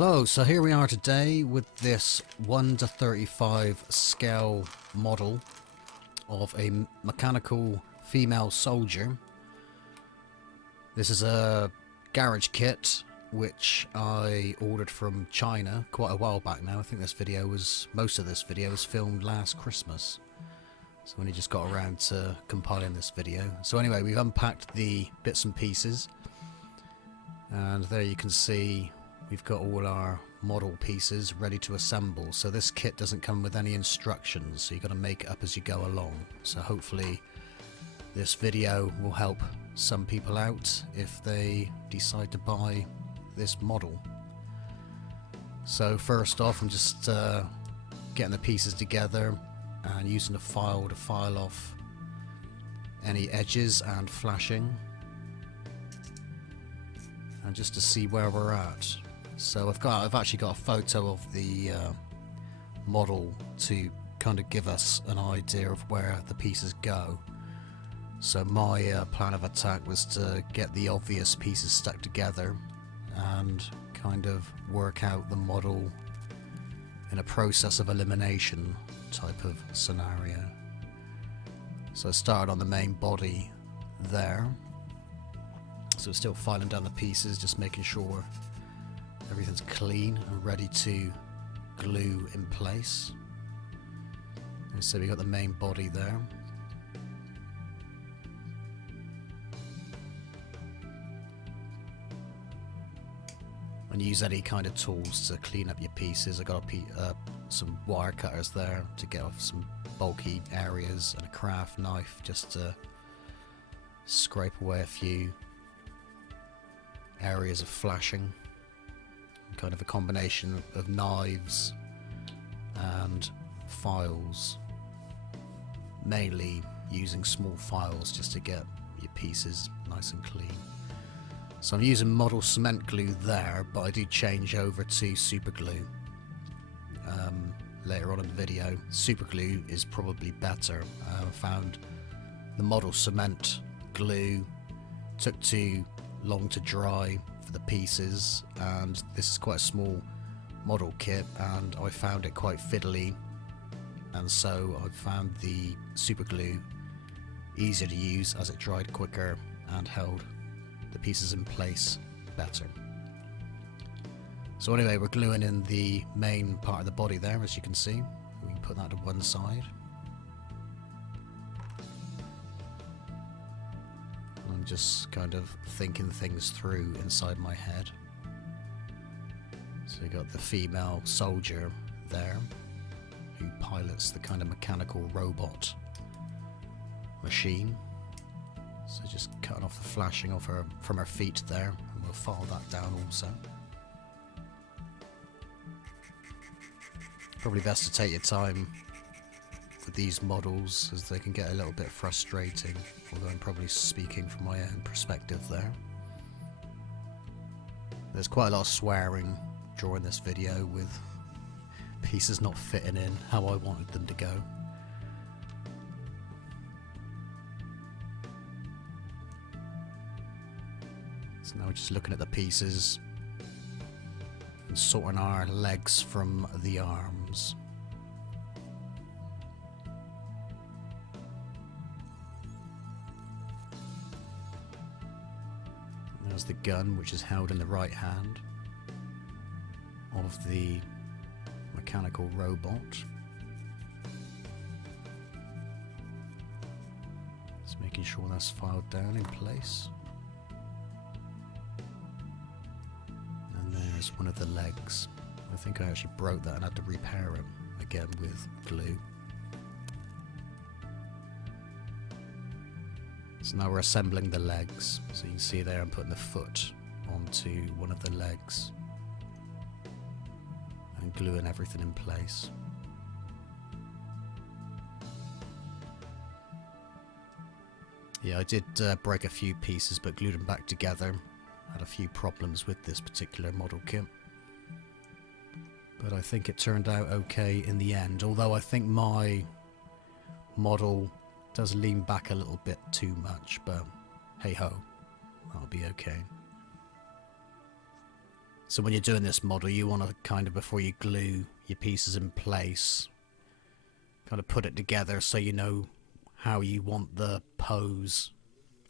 Hello, so here we are today with this 1:35 scale model of a mechanical female soldier. This is a garage kit which I ordered from China quite a while back now. I think most of this video was filmed last Christmas. So we only just got around to compiling this video. So anyway, we've unpacked the bits and pieces. And there you can see we've got all our model pieces ready to assemble. So this kit doesn't come with any instructions, so you've got to make it up as you go along. So hopefully this video will help some people out if they decide to buy this model. So first off, I'm just getting the pieces together and using a file to file off any edges and flashing, and just to see where we're at. So I've actually got a photo of the model to kind of give us an idea of where the pieces go. So my plan of attack was to get the obvious pieces stuck together and kind of work out the model in a process of elimination type of scenario. So I started on the main body there. So still filing down the pieces, just making sure everything's clean and ready to glue in place. And so we got the main body there. And use any kind of tools to clean up your pieces. I got some wire cutters there to get off some bulky areas, and a craft knife just to scrape away a few areas of flashing. Kind of a combination of knives and files, mainly using small files just to get your pieces nice and clean. So I'm using model cement glue there, but I do change over to super glue later on in the video. Super glue is probably better. I found the model cement glue took too long to dry for the pieces, and this is quite a small model kit and I found it quite fiddly, and so I found the super glue easier to use as it dried quicker and held the pieces in place better. So anyway, we're gluing in the main part of the body there, as you can see. We can put that to one side. I'm just kind of thinking things through inside my head. So we got the female soldier there who pilots the kind of mechanical robot machine. So just cutting off the flashing of her from her feet there, and we'll file that down also. Probably best to take your time with these models, as they can get a little bit frustrating, although I'm probably speaking from my own perspective there. There's quite a lot of swearing during this video, with pieces not fitting in how I wanted them to go. So now we're just looking at the pieces and sorting our legs from the arms. There's the gun, which is held in the right hand of the mechanical robot. Just making sure that's filed down in place. And there's one of the legs. I think I actually broke that and had to repair it again with glue. So now we're assembling the legs. So you can see there I'm putting the foot onto one of the legs and gluing everything in place. Yeah, I did break a few pieces, but glued them back together. Had a few problems with this particular model kit, but I think it turned out okay in the end, although I think my model does lean back a little bit too much, but hey ho, that'll be okay. So when you're doing this model, you want to kind of, before you glue your pieces in place, kind of put it together so you know how you want the pose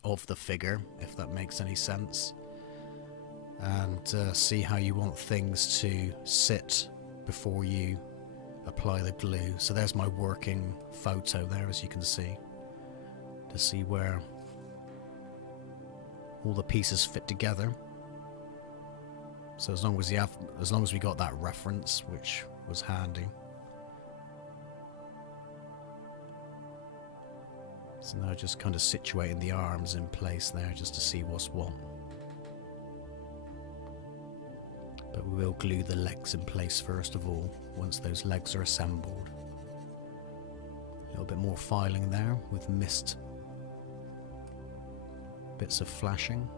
of the figure, if that makes any sense, and see how you want things to sit before you apply the glue. So there's my working photo there, as you can see, to see where all the pieces fit together. So as long as we got that reference, which was handy. So now just kind of situating the arms in place there, just to see what's what. But we will glue the legs in place first of all, once those legs are assembled. A little bit more filing there with mist bits of flashing.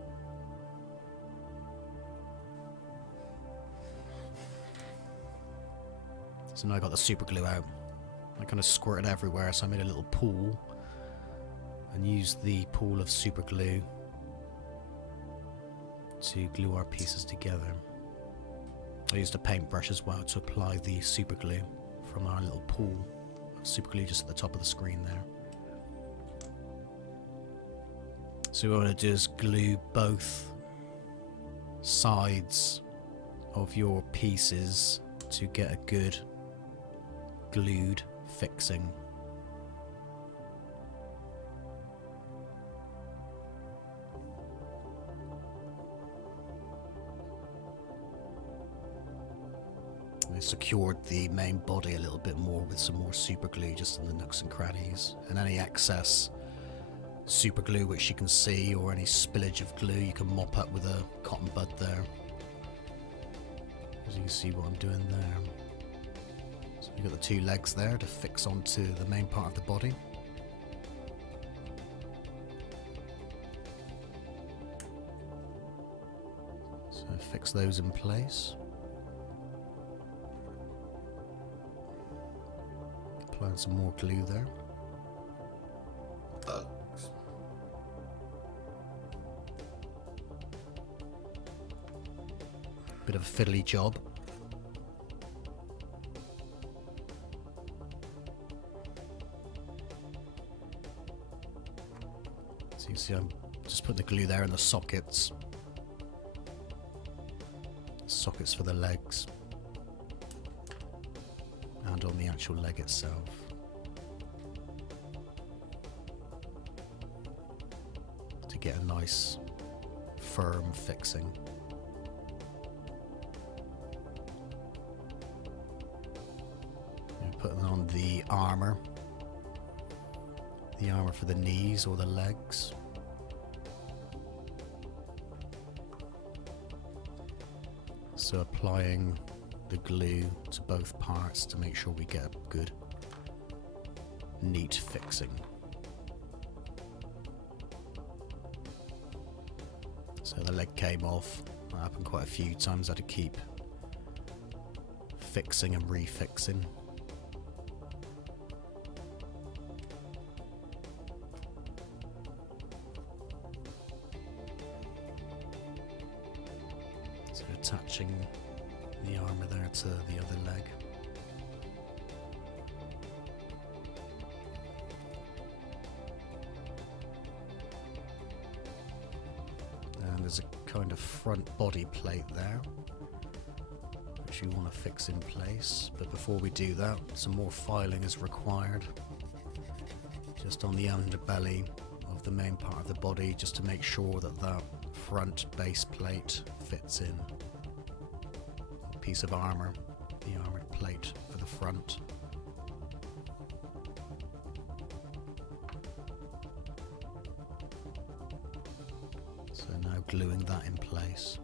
So now I got the super glue out. I kind of squirted everywhere, so I made a little pool and used the pool of super glue to glue our pieces together. I used a paintbrush as well to apply the super glue from our little pool of super glue just at the top of the screen there. So what we want to do is glue both sides of your pieces to get a good glued fixing. I secured the main body a little bit more with some more super glue just in the nooks and crannies, and any excess super glue which you can see, or any spillage of glue, you can mop up with a cotton bud there. As you can see what I'm doing there. So you've got the two legs there to fix onto the main part of the body. So fix those in place. Applying some more glue there. Bit of a fiddly job. So you see I'm just putting the glue there in the sockets. Sockets for the legs. And on the actual leg itself. To get a nice firm fixing. Putting on the armor for the knees or the legs. So applying the glue to both parts to make sure we get a good, neat fixing. So the leg came off. That happened quite a few times. I had to keep fixing and refixing. So attaching the armor there to the other leg. And there's a kind of front body plate there, which you want to fix in place. But before we do that, some more filing is required. Just on the underbelly of the main part of the body, just to make sure that that front base plate fits in. A piece of armor, the armored plate for the front. So now gluing that in place.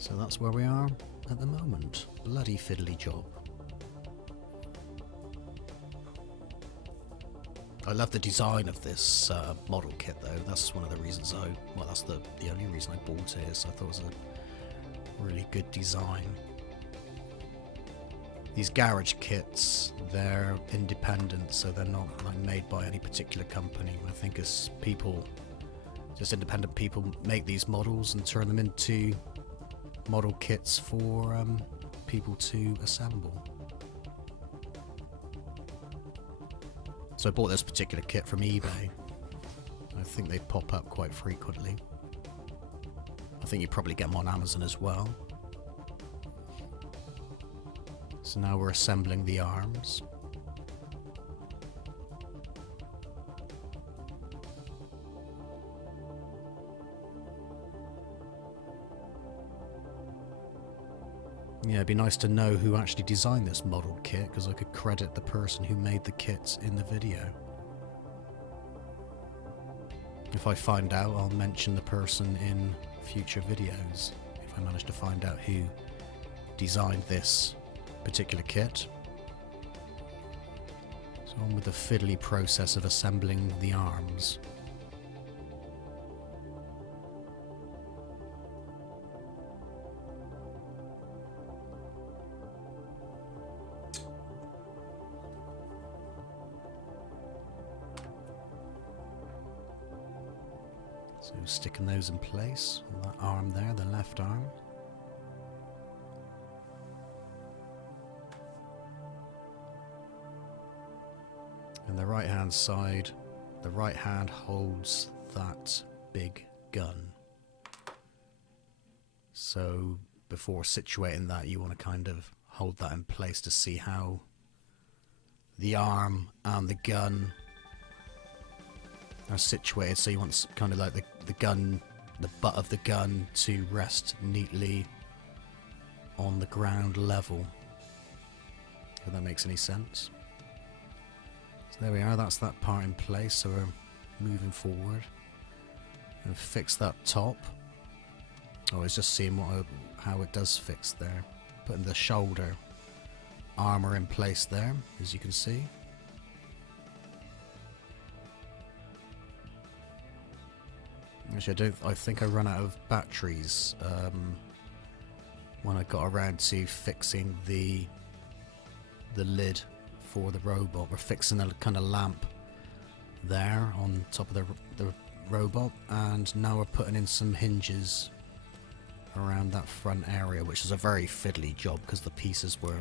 So that's where we are at the moment. Bloody fiddly job. I love the design of this model kit though. That's one of the reasons well, that's the only reason I bought it, is I thought it was a really good design. These garage kits, they're independent, so they're not like made by any particular company. I think as people, just independent people, make these models and turn them into model kits for people to assemble. So I bought this particular kit from eBay. I think they pop up quite frequently. I think you probably get them on Amazon as well. So now we're assembling the arms. Yeah, it'd be nice to know who actually designed this model kit, because I could credit the person who made the kits in the video. If I find out, I'll mention the person in future videos, if I manage to find out who designed this particular kit. So on with the fiddly process of assembling the arms. So sticking those in place on that arm there, the left arm. And the right hand side, the right hand holds that big gun. So before situating that, you want to kind of hold that in place to see how the arm and the gun are situated. So you want kind of like the gun, the butt of the gun to rest neatly on the ground level, if that makes any sense. So there we are, that's that part in place. So we're moving forward and fix that top. Oh, I was just seeing how it does fix there. Putting the shoulder armor in place there, as you can see. Actually, I think I ran out of batteries when I got around to fixing the lid for the robot. We're fixing a kind of lamp there on top of the robot, and now we're putting in some hinges around that front area, which is a very fiddly job because the pieces were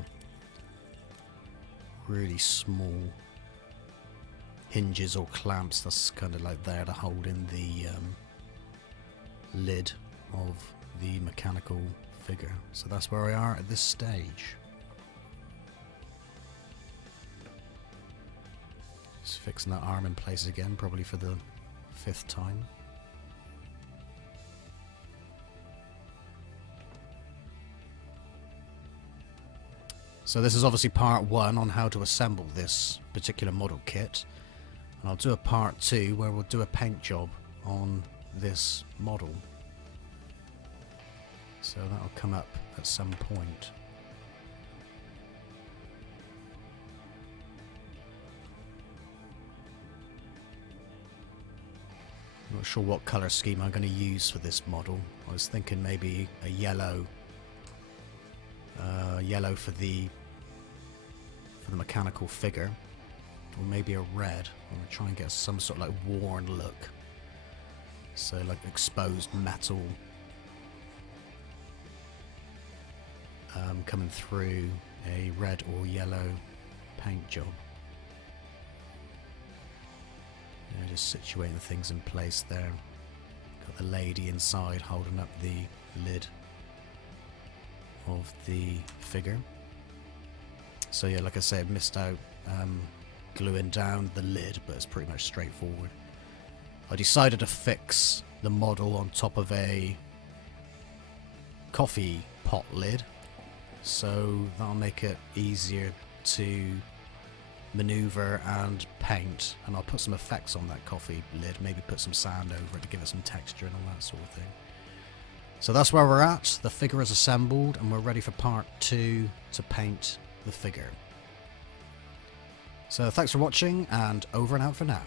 really small hinges or clamps that's kind of like there to hold in the lid of the mechanical figure. So that's where we are at this stage. Just fixing that arm in place again, probably for the 5th time. So this is obviously part 1 on how to assemble this particular model kit, and I'll do a part 2 where we'll do a paint job on this model. So that'll come up at some point. I'm not sure what colour scheme I'm going to use for this model. I was thinking maybe a yellow for the mechanical figure, or maybe a red. I'm going to try and get some sort of like worn look, so like exposed metal coming through a red or yellow paint job. Yeah, just situating things in place there. Got the lady inside holding up the lid of the figure. So yeah, like I said, missed out gluing down the lid, but it's pretty much straightforward. I decided to fix the model on top of a coffee pot lid, so that'll make it easier to maneuver and paint, and I'll put some effects on that coffee lid, maybe put some sand over it to give it some texture and all that sort of thing. So that's where we're at. The figure is assembled and we're ready for part 2 to paint the figure. So thanks for watching, and over and out for now.